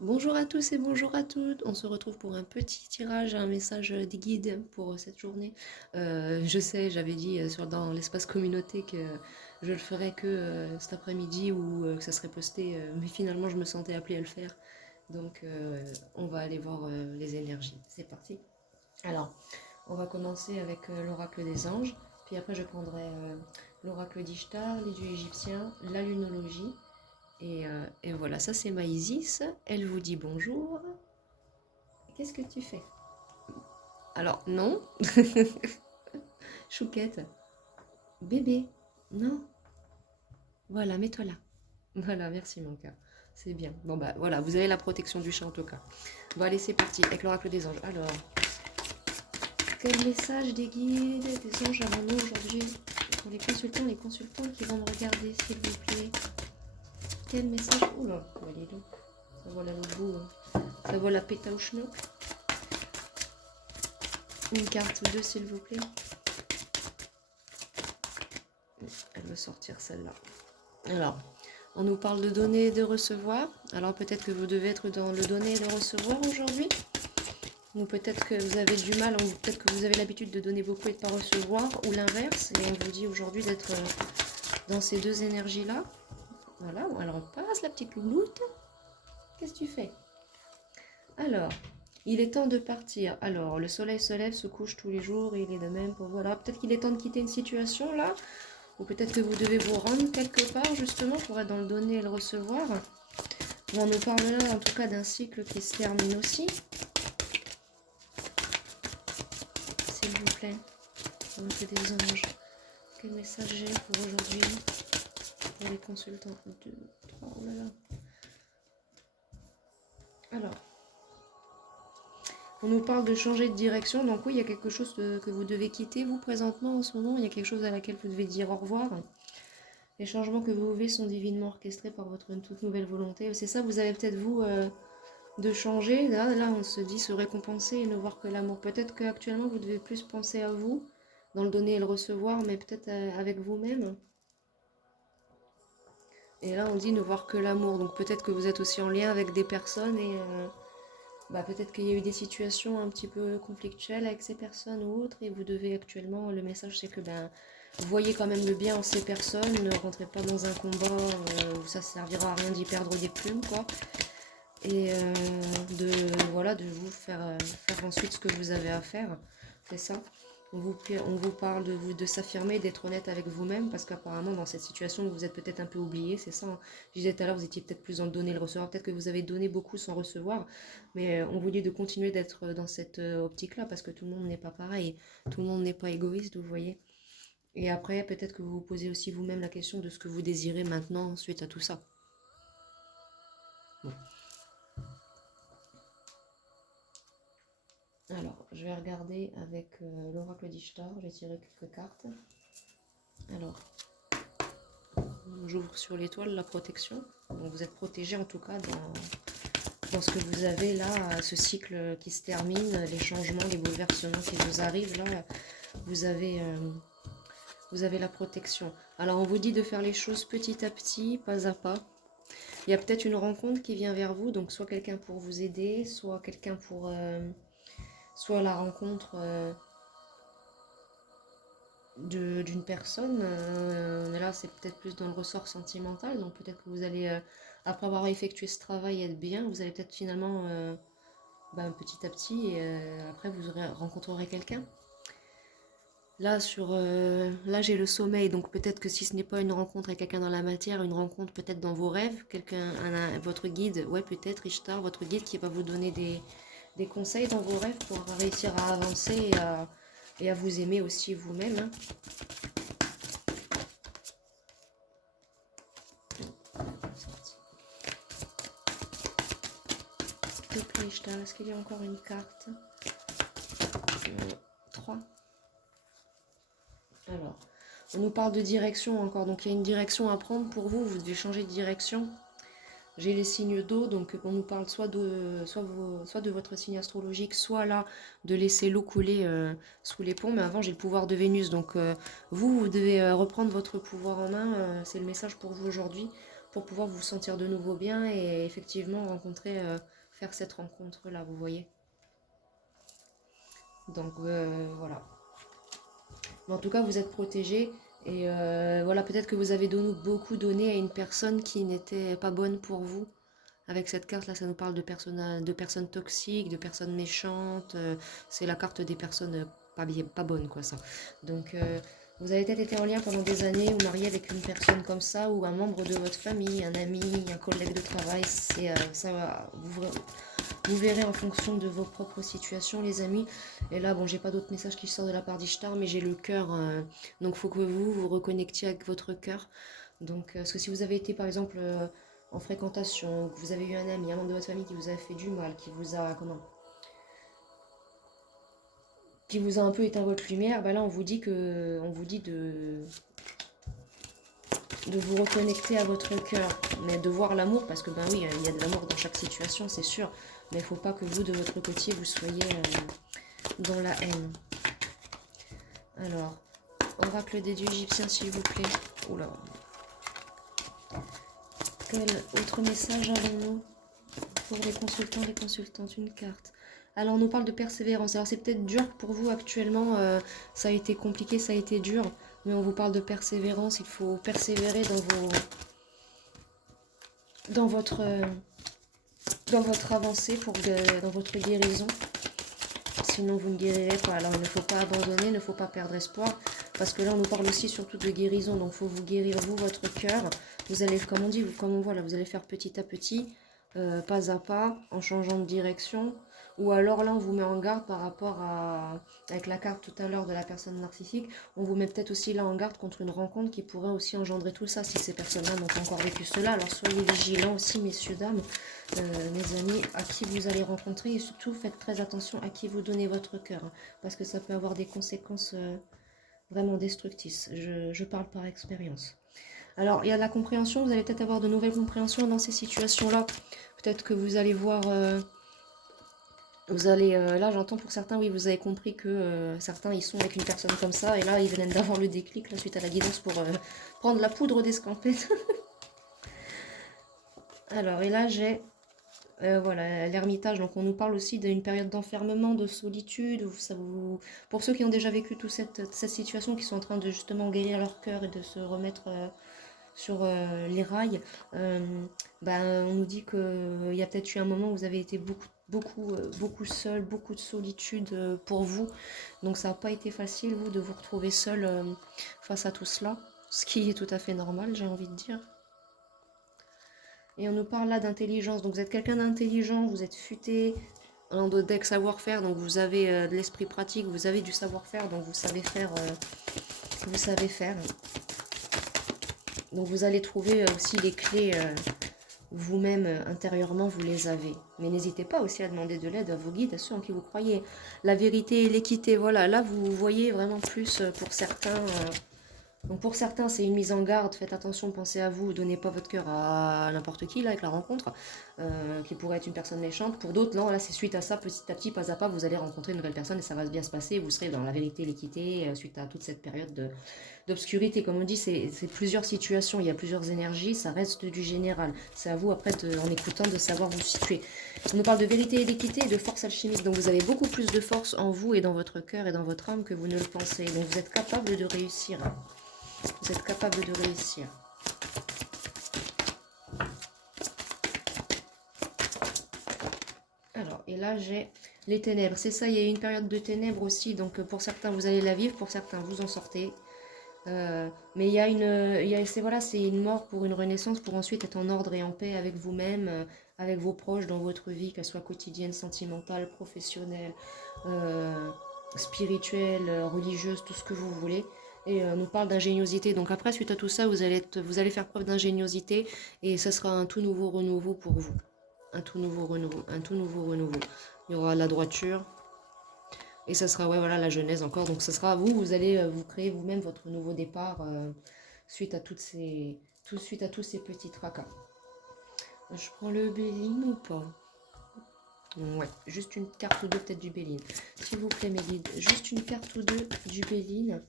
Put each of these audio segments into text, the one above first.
Bonjour à tous et bonjour à toutes. On se retrouve pour un petit tirage, un message des guides pour cette journée. Je sais, j'avais dit dans l'espace communauté que je le ferais que cet après-midi ou que ça serait posté, mais finalement je me sentais appelée à le faire. Donc on va aller voir les énergies. C'est parti. Alors, on va commencer avec l'oracle des anges, puis après je prendrai l'oracle d'Ishtar, les dieux égyptiens, la lunologie. Et voilà, ça c'est Maïsis. Elle vous dit bonjour. Qu'est-ce que tu fais? Alors, non. Chouquette. Bébé. Non. Voilà, mets-toi là. Voilà, merci mon cœur. C'est bien. Bon bah voilà, vous avez la protection du chat en tout cas. Bon allez, c'est parti avec l'oracle des anges. Alors, quel message des guides, des anges avons nous aujourd'hui pour les consultants qui vont me regarder, s'il vous plaît. Quel message? Oula, allez donc. Ça vole à l'autre bout. Ça vole à pétaouchnouk. Une carte ou deux, s'il vous plaît. Elle veut sortir celle-là. Alors, on nous parle de donner et de recevoir. Alors peut-être que vous devez être dans le donner et le recevoir aujourd'hui. Ou peut-être que vous avez du mal, ou peut-être que vous avez l'habitude de donner beaucoup et de ne pas recevoir, ou l'inverse. Et on vous dit aujourd'hui d'être dans ces deux énergies-là. Voilà, alors on passe la petite louloute. Qu'est-ce que tu fais? Alors, il est temps de partir. Alors, le soleil se lève, se couche tous les jours, et il est de même pour... Voilà, peut-être qu'il est temps de quitter une situation là. Ou peut-être que vous devez vous rendre quelque part justement pour être dans le donner et le recevoir. On nous parle là en tout cas d'un cycle qui se termine aussi. S'il vous plaît, volonté des anges. Quel message j'ai pour aujourd'hui? Pour les consultants. 2, 3, oh là là. Alors, on nous parle de changer de direction. Donc oui, il y a quelque chose que vous devez quitter vous présentement en ce moment. Il y a quelque chose à laquelle vous devez dire au revoir. Les changements que vous vivez sont divinement orchestrés par votre toute nouvelle volonté. C'est ça, vous avez peut-être vous de changer. Là, on se dit se récompenser et ne voir que l'amour. Peut-être qu'actuellement, vous devez plus penser à vous, dans le donner et le recevoir, mais peut-être avec vous-même. Et là, on dit ne voir que l'amour. Donc peut-être que vous êtes aussi en lien avec des personnes et peut-être qu'il y a eu des situations un petit peu conflictuelles avec ces personnes ou autres. Et vous devez actuellement, le message c'est que vous voyez quand même le bien en ces personnes. Ne rentrez pas dans un combat où ça servira à rien d'y perdre des plumes, quoi. Et de vous faire ensuite ce que vous avez à faire. C'est ça. On vous parle de s'affirmer, d'être honnête avec vous-même, parce qu'apparemment dans cette situation vous êtes peut-être un peu oublié, c'est ça, hein. Je disais tout à l'heure, vous étiez peut-être plus dans le donner et le recevoir, peut-être que vous avez donné beaucoup sans recevoir, mais on vous dit de continuer d'être dans cette optique-là, parce que tout le monde n'est pas pareil, tout le monde n'est pas égoïste, vous voyez. Et après, peut-être que vous vous posez aussi vous-même la question de ce que vous désirez maintenant suite à tout ça. Bon. Alors, je vais regarder avec l'oracle d'Ishtar, j'ai tiré quelques cartes. Alors, j'ouvre sur l'étoile la protection. Donc vous êtes protégé en tout cas dans ce que vous avez là, ce cycle qui se termine, les changements, les bouleversements qui vous arrivent là. Vous avez, vous avez la protection. Alors on vous dit de faire les choses petit à petit, pas à pas. Il y a peut-être une rencontre qui vient vers vous, donc soit quelqu'un pour vous aider, soit quelqu'un pour... soit la rencontre d'une personne. Mais là, c'est peut-être plus dans le ressort sentimental. Donc peut-être que vous allez, après avoir effectué ce travail, être bien. Vous allez peut-être finalement, petit à petit, après vous rencontrerez quelqu'un. Là, j'ai le sommeil, donc peut-être que si ce n'est pas une rencontre avec quelqu'un dans la matière, une rencontre peut-être dans vos rêves, votre guide, ouais peut-être Ishtar, votre guide qui va vous donner des conseils dans vos rêves pour réussir à avancer et à vous aimer aussi vous-même, hein. S'il te plaît, Ishtar, est-ce qu'il y a encore une carte? 3. Alors, on nous parle de direction encore, donc il y a une direction à prendre pour vous, vous devez changer de direction. J'ai les signes d'eau, donc on nous parle soit de votre signe astrologique, soit là de laisser l'eau couler sous les ponts. Mais avant, j'ai le pouvoir de Vénus, donc vous devez reprendre votre pouvoir en main. C'est le message pour vous aujourd'hui. pour pouvoir vous sentir de nouveau bien et effectivement rencontrer, faire cette rencontre-là, vous voyez. Donc voilà. Mais en tout cas, vous êtes protégé. Et voilà, peut-être que vous avez beaucoup donné à une personne qui n'était pas bonne pour vous. Avec cette carte-là, ça nous parle de personnes toxiques, de personnes méchantes. C'est la carte des personnes pas bonnes, quoi, ça. Donc, vous avez peut-être été en lien pendant des années ou marié avec une personne comme ça, ou un membre de votre famille, un ami, un collègue de travail. Ça va, vous verrez en fonction de vos propres situations, les amis. Et là, bon, j'ai pas d'autres messages qui sortent de la part d'Ishtar, mais j'ai le cœur. Donc, faut que vous reconnectiez avec votre cœur. Donc, parce que si vous avez été, par exemple, en fréquentation, que vous avez eu un ami, un membre de votre famille qui vous a fait du mal, qui vous a un peu éteint votre lumière, bah là, on vous dit de vous reconnecter à votre cœur, mais de voir l'amour, parce que ben oui, il y a de l'amour dans chaque situation, c'est sûr, mais il ne faut pas que vous, de votre côté, vous soyez dans la haine. Alors, oracle des dieux égyptiens, s'il vous plaît. Oula. Quel autre message avons-nous pour les consultants, les consultantes? Une carte. Alors, on nous parle de persévérance. Alors, c'est peut-être dur pour vous actuellement, ça a été compliqué, ça a été dur, mais on vous parle de persévérance. Il faut persévérer dans votre avancée, dans votre guérison. Sinon, vous ne guérirez pas. Alors, il ne faut pas abandonner, il ne faut pas perdre espoir. Parce que là, on nous parle aussi surtout de guérison. Donc, il faut vous guérir, vous, votre cœur. Vous allez, comme on dit, comme on voit là, vous allez faire petit à petit, pas à pas, en changeant de direction. Ou alors là, on vous met en garde par rapport avec la carte tout à l'heure de la personne narcissique, on vous met peut-être aussi là en garde contre une rencontre qui pourrait aussi engendrer tout ça si ces personnes-là n'ont pas encore vécu cela. Alors soyez vigilants aussi, messieurs, dames, mes amis, à qui vous allez rencontrer et surtout faites très attention à qui vous donnez votre cœur, hein, parce que ça peut avoir des conséquences vraiment destructrices. Je parle par expérience. Alors, il y a de la compréhension, vous allez peut-être avoir de nouvelles compréhensions dans ces situations-là. Peut-être que vous allez voir... là j'entends pour certains, oui, vous avez compris que certains ils sont avec une personne comme ça, et là ils viennent d'avoir le déclic là, suite à la guidance pour prendre la poudre d'escampette. Alors, et là j'ai voilà, l'ermitage, donc on nous parle aussi d'une période d'enfermement, de solitude, pour ceux qui ont déjà vécu toute cette situation, qui sont en train de justement guérir leur cœur et de se remettre sur les rails, on nous dit qu'il y a peut-être eu un moment où vous avez été beaucoup seul, beaucoup de solitude pour vous. Donc ça n'a pas été facile, vous, de vous retrouver seul face à tout cela, ce qui est tout à fait normal, j'ai envie de dire. Et on nous parle là d'intelligence, donc vous êtes quelqu'un d'intelligent, vous êtes futé, avec savoir-faire, donc vous avez de l'esprit pratique, vous avez du savoir-faire, donc vous savez faire, Donc vous allez trouver aussi les clés vous-même intérieurement, vous les avez. Mais n'hésitez pas aussi à demander de l'aide à vos guides, à ceux en qui vous croyez. La vérité et l'équité, voilà, là vous voyez vraiment plus pour certains. Donc pour certains, c'est une mise en garde, faites attention, pensez à vous, donnez pas votre cœur à n'importe qui là avec la rencontre, qui pourrait être une personne méchante. Pour d'autres, non, là c'est suite à ça, petit à petit, pas à pas, vous allez rencontrer une nouvelle personne et ça va bien se passer, vous serez dans la vérité et l'équité, suite à toute cette période d'obscurité. Comme on dit, c'est plusieurs situations, il y a plusieurs énergies, ça reste du général. C'est à vous après, en écoutant, de savoir vous situer. On nous parle de vérité et d'équité et de force alchimique, donc vous avez beaucoup plus de force en vous et dans votre cœur et dans votre âme que vous ne le pensez. Donc vous êtes capable de réussir. Vous êtes capable de réussir. Alors, et là j'ai les ténèbres. C'est ça, il y a eu une période de ténèbres aussi. Donc pour certains, vous allez la vivre, pour certains, vous en sortez. Mais il y a c'est une mort pour une renaissance, pour ensuite être en ordre et en paix avec vous-même, avec vos proches dans votre vie, qu'elle soit quotidienne, sentimentale, professionnelle, spirituelle, religieuse, tout ce que vous voulez. Et on nous parle d'ingéniosité. Donc après, suite à tout ça, vous allez faire preuve d'ingéniosité et ça sera un tout nouveau renouveau pour vous. Un tout nouveau renouveau. Il y aura la droiture. Et ça sera, ouais, voilà, la genèse encore. Donc ça sera vous allez vous créer vous-même votre nouveau départ suite à tous ces petits tracas. Je prends le Béline ou pas? Ouais, juste une carte ou deux peut-être du Béline. S'il vous plaît, mes guides, juste une carte ou deux du Béline.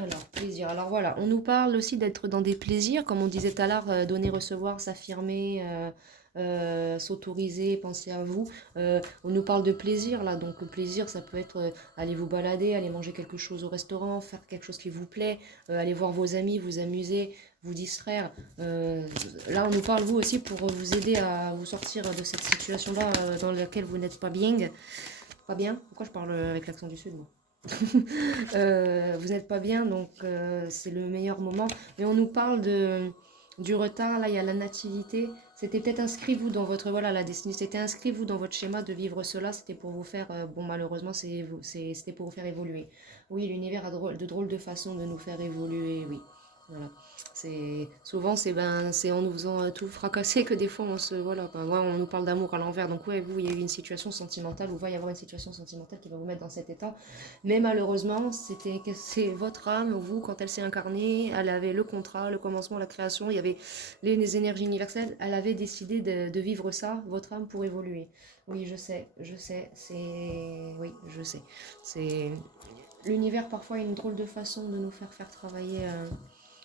Alors, plaisir. Alors voilà, on nous parle aussi d'être dans des plaisirs, comme on disait tout à l'heure, donner, recevoir, s'affirmer, s'autoriser, penser à vous. On nous parle de plaisir là, donc le plaisir, ça peut être aller vous balader, aller manger quelque chose au restaurant, faire quelque chose qui vous plaît, aller voir vos amis, vous amuser, vous distraire. Là, on nous parle vous aussi pour vous aider à vous sortir de cette situation-là dans laquelle vous n'êtes pas bien. Pas bien? Pourquoi je parle avec l'accent du sud, moi? Vous n'êtes pas bien, donc c'est le meilleur moment. Mais on nous parle du retard, là il y a la nativité. C'était peut-être inscrit vous dans votre, voilà, la destinée, c'était inscrit vous dans votre schéma de vivre cela, c'était pour vous faire, bon malheureusement c'était pour vous faire évoluer. Oui, l'univers a de drôles de façons de nous faire évoluer, oui. Voilà. C'est souvent c'est en nous faisant tout fracasser que des fois on se voilà ben, ouais, on nous parle d'amour à l'envers, donc ouais vous il y a eu une situation sentimentale ou va y avoir une situation sentimentale qui va vous mettre dans cet état, mais malheureusement c'est votre âme, vous quand elle s'est incarnée, elle avait le contrat, le commencement, la création, il y avait les énergies universelles, elle avait décidé de vivre ça, votre âme pour évoluer. Oui je sais, c'est oui je sais, c'est l'univers parfois a une drôle de façon de nous faire travailler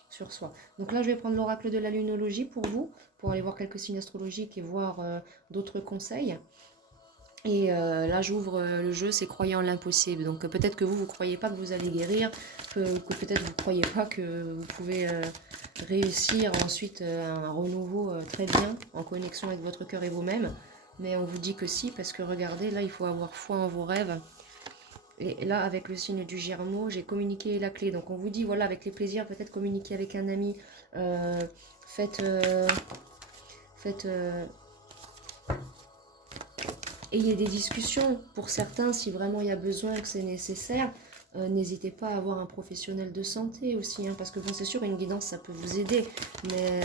sur soi. Donc là, je vais prendre l'oracle de la lunologie pour vous, pour aller voir quelques signes astrologiques et voir d'autres conseils. Et là, j'ouvre le jeu, c'est croyez en l'impossible. Donc peut-être que vous ne croyez pas que vous allez guérir, que peut-être vous ne croyez pas que vous pouvez réussir ensuite un renouveau très bien, en connexion avec votre cœur et vous-même. Mais on vous dit que si, parce que regardez, là, il faut avoir foi en vos rêves. Et là, avec le signe du Gémeaux, j'ai communiqué la clé. Donc on vous dit, voilà, avec les plaisirs, peut-être communiquer avec un ami. Euh, faites... faites ayez des discussions. Pour certains, si vraiment il y a besoin, que c'est nécessaire, n'hésitez pas à avoir un professionnel de santé aussi. Hein, parce que bon, c'est sûr, une guidance, ça peut vous aider. Mais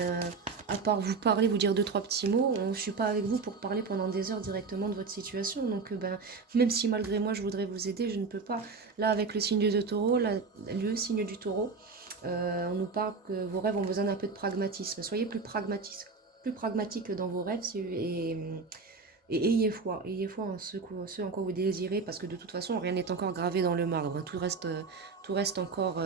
à part vous parler, vous dire deux, trois petits mots, je ne suis pas avec vous pour parler pendant des heures directement de votre situation. Donc, ben, même si malgré moi, je voudrais vous aider, je ne peux pas. Là, avec le signe de taureau, le signe du taureau, on nous parle que vos rêves ont besoin d'un peu de pragmatisme. Soyez plus pragmatique dans vos rêves et ayez foi en ce en quoi vous désirez, parce que de toute façon, rien n'est encore gravé dans le marbre. Hein. Tout reste encore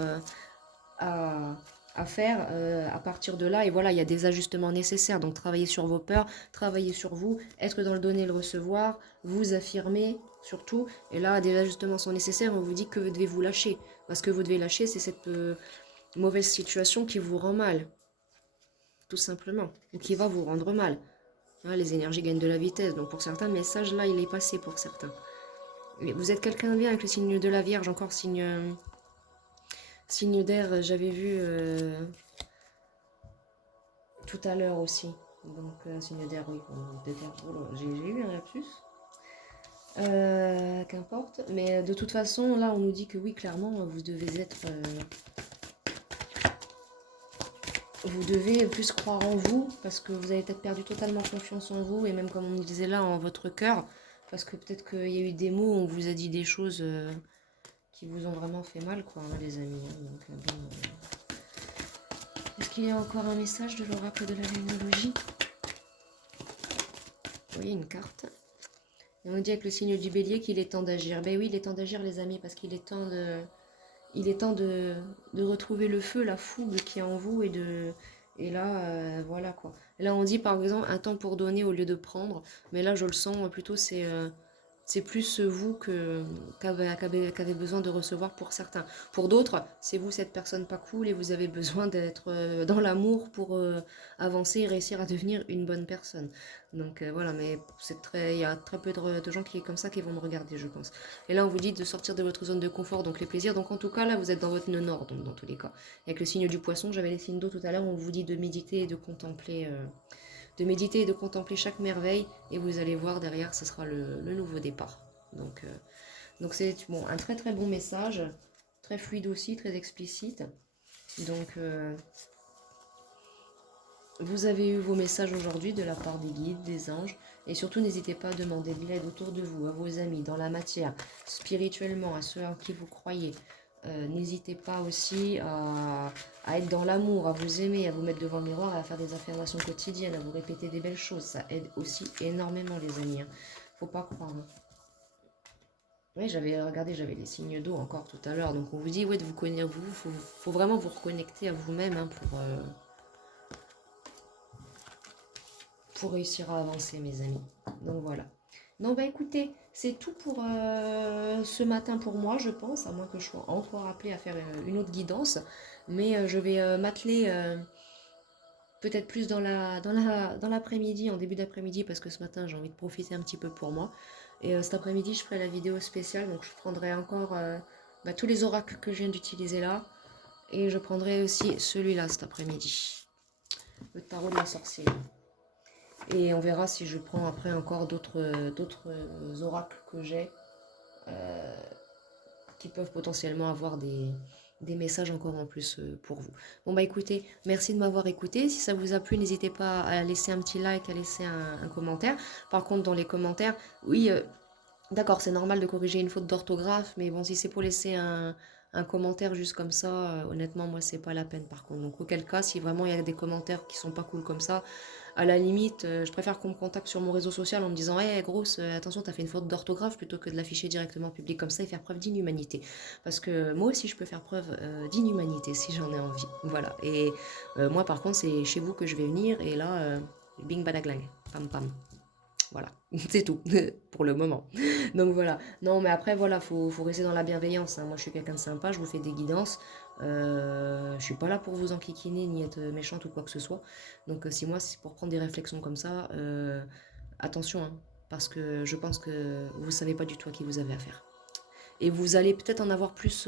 à, à faire à partir de là. Et voilà, il y a des ajustements nécessaires. Donc, travaillez sur vos peurs, travaillez sur vous, être dans le donner et le recevoir, vous affirmer surtout. Et là, des ajustements sont nécessaires. On vous dit que vous devez vous lâcher. Parce que vous devez lâcher, c'est cette mauvaise situation qui vous rend mal, tout simplement, ou qui va vous rendre mal. Ah, les énergies gagnent de la vitesse, donc pour certains, le message là, il est passé pour certains. Mais vous êtes quelqu'un de bien avec le signe de la Vierge, encore signe d'air, j'avais vu tout à l'heure aussi. Donc, signe d'air, oui, de terre. Oh j'ai eu un lapsus. Qu'importe. Mais de toute façon, là, on nous dit que oui, clairement, vous devez être. Vous devez plus croire en vous, parce que vous avez peut-être perdu totalement confiance en vous, et même comme on nous disait là, en votre cœur, parce que peut-être qu'il y a eu des mots où on vous a dit des choses qui vous ont vraiment fait mal, quoi, hein, les amis. Hein. Donc, bon, est-ce qu'il y a encore un message de l'oracle de la luminologie? Oui, une carte. Et on dit avec le signe du bélier qu'il est temps d'agir. Ben oui, il est temps d'agir, les amis, parce qu'il est temps de... Il est temps de retrouver le feu, la fougue qui est en vous et là, voilà quoi. Là, on dit par exemple un temps pour donner au lieu de prendre, mais là, je le sens plutôt, c'est plus vous qu'avez besoin de recevoir pour certains. Pour d'autres, c'est vous cette personne pas cool et vous avez besoin d'être dans l'amour pour avancer et réussir à devenir une bonne personne. Donc voilà, mais il y a très peu de gens qui comme ça qui vont me regarder, je pense. Et là, on vous dit de sortir de votre zone de confort, donc les plaisirs. Donc en tout cas, là, vous êtes dans votre nœud nord, donc dans tous les cas. Avec le signe du poisson, j'avais les signes d'eau tout à l'heure, on vous dit de méditer et de contempler. Chaque merveille et vous allez voir derrière ce sera le nouveau départ. Donc c'est bon, un très très bon message, très fluide aussi, très explicite. Donc vous avez eu vos messages aujourd'hui de la part des guides, des anges, et surtout n'hésitez pas à demander de l'aide autour de vous, à vos amis, dans la matière, spirituellement, à ceux en qui vous croyez. N'hésitez pas aussi à être dans l'amour, à vous aimer, à vous mettre devant le miroir, à faire des affirmations quotidiennes, à vous répéter des belles choses. Ça aide aussi énormément les amis. Hein. Faut pas croire. Hein. Oui, j'avais regardé, j'avais les signes d'eau encore tout à l'heure. Donc on vous dit, ouais, de vous connaître, faut vraiment vous reconnecter à vous-même hein, pour réussir à avancer, mes amis. Donc voilà. Non, bah écoutez, c'est tout pour ce matin pour moi, je pense, à moins que je sois encore appelée à faire une autre guidance. Mais je vais m'atteler peut-être plus dans l'après-midi, en début d'après-midi, parce que ce matin, j'ai envie de profiter un petit peu pour moi. Et cet après-midi, je ferai la vidéo spéciale, donc je prendrai encore bah, tous les oracles que je viens d'utiliser là. Et je prendrai aussi celui-là cet après-midi, le tarot de la sorcière. Et on verra si je prends après encore d'autres oracles que j'ai euh, qui peuvent potentiellement avoir des messages encore en plus pour vous. Bon bah écoutez, merci de m'avoir écouté. Si ça vous a plu, n'hésitez pas à laisser un petit like, à laisser un commentaire. Par contre, dans les commentaires, oui, d'accord, c'est normal de corriger une faute d'orthographe, mais bon, si c'est pour laisser un commentaire juste comme ça, honnêtement, moi, c'est pas la peine par contre. Donc, auquel cas, si vraiment il y a des commentaires qui sont pas cool comme ça, à la limite, je préfère qu'on me contacte sur mon réseau social en me disant, hé, grosse, attention, t'as fait une faute d'orthographe plutôt que de l'afficher directement public comme ça et faire preuve d'inhumanité. Parce que moi aussi, je peux faire preuve d'inhumanité si j'en ai envie. Voilà. Et moi, par contre, c'est chez vous que je vais venir et là, bing badaglang, pam pam. Voilà, c'est tout pour le moment. Donc voilà. Non, mais après, voilà, faut rester dans la bienveillance, hein. Moi, je suis quelqu'un de sympa, je vous fais des guidances. Je suis pas là pour vous enquiquiner ni être méchante ou quoi que ce soit. Donc, si moi, c'est pour prendre des réflexions comme ça, attention, hein, parce que je pense que vous savez pas du tout à qui vous avez affaire. Et vous allez peut-être en avoir plus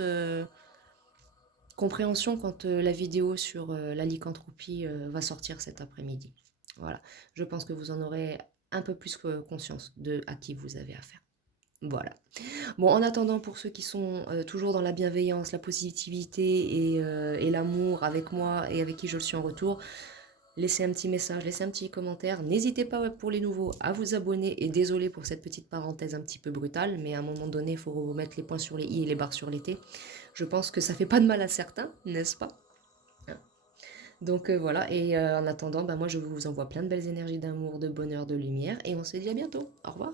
compréhension quand la vidéo sur la lycanthropie va sortir cet après-midi. Voilà. Je pense que vous en aurez un peu plus conscience de à qui vous avez affaire. Voilà. Bon, en attendant, pour ceux qui sont toujours dans la bienveillance, la positivité et l'amour avec moi et avec qui je le suis en retour, laissez un petit message, laissez un petit commentaire. N'hésitez pas pour les nouveaux à vous abonner. Et désolé pour cette petite parenthèse un petit peu brutale, mais à un moment donné, il faut remettre les points sur les i et les barres sur les t. Je pense que ça fait pas de mal à certains, n'est-ce pas? Donc voilà, et en attendant, bah, moi je vous envoie plein de belles énergies d'amour, de bonheur, de lumière, et on se dit à bientôt. Au revoir.